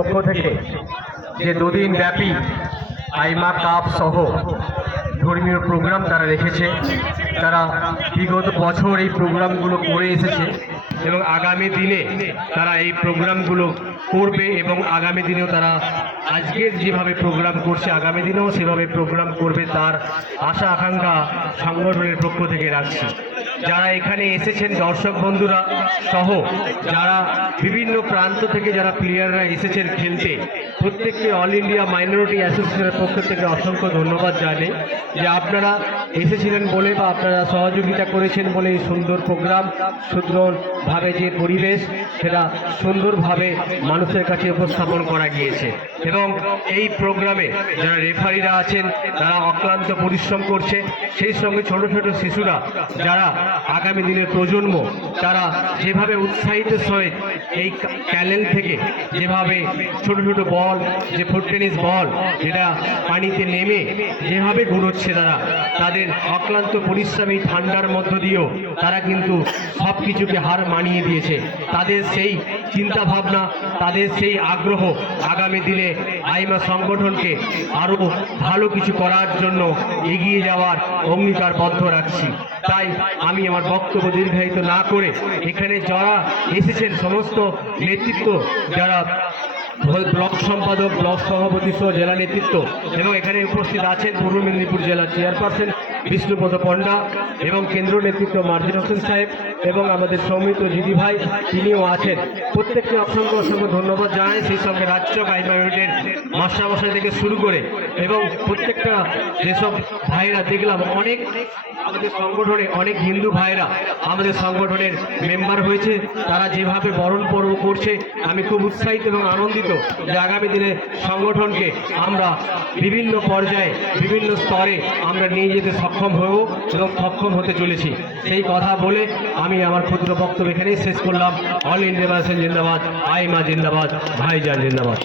পক্ষ থেকে যে দুদিন ব্যাপী আইমা কাপ সহ ধর্মীয় প্রোগ্রাম তারা রেখেছে। তারা বিগত বছর এই প্রোগ্রামগুলো করে এসেছে এবং আগামী দিনে তারা এই প্রোগ্রামগুলো করবে এবং আগামী দিনেও তারা আজকের যেভাবে প্রোগ্রাম করছে আগামী দিনেও সেভাবে প্রোগ্রাম করবে, তার আশা আকাঙ্ক্ষা সংগঠনের পক্ষ থেকে রাখছি। যারা এখানে এসেছেন দর্শক বন্ধুরা সহ যারা বিভিন্ন প্রান্ত থেকে যারা প্লেয়াররা এসেছেন খেলতে, প্রত্যেককে অল ইন্ডিয়া মাইনরিটি অ্যাসোসিয়েশনের পক্ষ থেকে অসংখ্য ধন্যবাদ জানাই যে আপনারা এসেছিলেন বলে বা আপনারা সহযোগিতা করেছেন বলে এই সুন্দর প্রোগ্রাম, সুন্দরভাবে যে পরিবেশ সেটা সুন্দরভাবে মানুষের কাছে উপস্থাপন করা গিয়েছে। এবং এই প্রোগ্রামে যারা রেফারিরা আছেন তারা অক্লান্ত পরিশ্রম করছে, সেই সঙ্গে ছোট ছোট শিশুরা যারা আগামী দিনের প্রজন্ম তারা যেভাবে উৎসাহিত সহিত এই ক্যানেল থেকে যেভাবে ছোট ছোট বল, যে ফুট টেনিস বল যেটা পানিতে নেমে যেভাবে ঘুরোচ্ছে তাদের অক্লান্ত পরিশ্রমী ঠান্ডার মধ্য দিয়েও তারা কিন্তু সব কিছুকে হার মানিয়ে দিয়েছে। তাদের সেই চিন্তা ভাবনা, তাদের সেই আগ্রহ আগামী দিনে আইমা সংগঠনকে আরও ভালো কিছু করার জন্য এগিয়ে যাওয়ার অঙ্গীকারবদ্ধ রাখছি। তাই আমি আমার বক্তব্য দীর্ঘায়িত না করে এখানে যারা এসেছেন সমস্ত নেতৃত্ব, যারা ব্লক সম্পাদক, ব্লক সভাপতি সহ জেলা নেতৃত্ব এবং এখানে উপস্থিত আছেন পূর্ব মেদিনীপুর জেলার চেয়ারপারসন বিষ্ণুপদ পণ্ডা এবং কেন্দ্রীয় নেতৃত্ব মার্জিন হোসেন সাহেব এবং আমাদের সৌমিত্র জিদি ভাই তিনিও আছেন, প্রত্যেককে অসংখ্য অসংখ্য ধন্যবাদ জানাই। সেই সঙ্গে রাজ্য আইমা ইউনিটের মাস্টারমশাই থেকে শুরু করে এবং প্রত্যেকটা যেসব ভাইরা দেখলাম, অনেক আমাদের সংগঠনে অনেক হিন্দু ভাইরা আমাদের সংগঠনের মেম্বার হয়েছে, তারা যেভাবে বরণ পর্ব করছে আমি খুব উৎসাহিত এবং আনন্দিত যে আগামী দিনে সংগঠনকে আমরা বিভিন্ন পর্যায়ে বিভিন্ন স্তরে আমরা নিয়ে যেতে সক্ষম হব এবং সক্ষম হতে চলেছি। সেই কথা বলে আমি আমার ক্ষুদ্র বক্তব্য এখানেই শেষ করলাম। অল ইন্ডিয়া জিন্দাবাদ, আইমা জিন্দাবাদ, ভাইজান জিন্দাবাদ।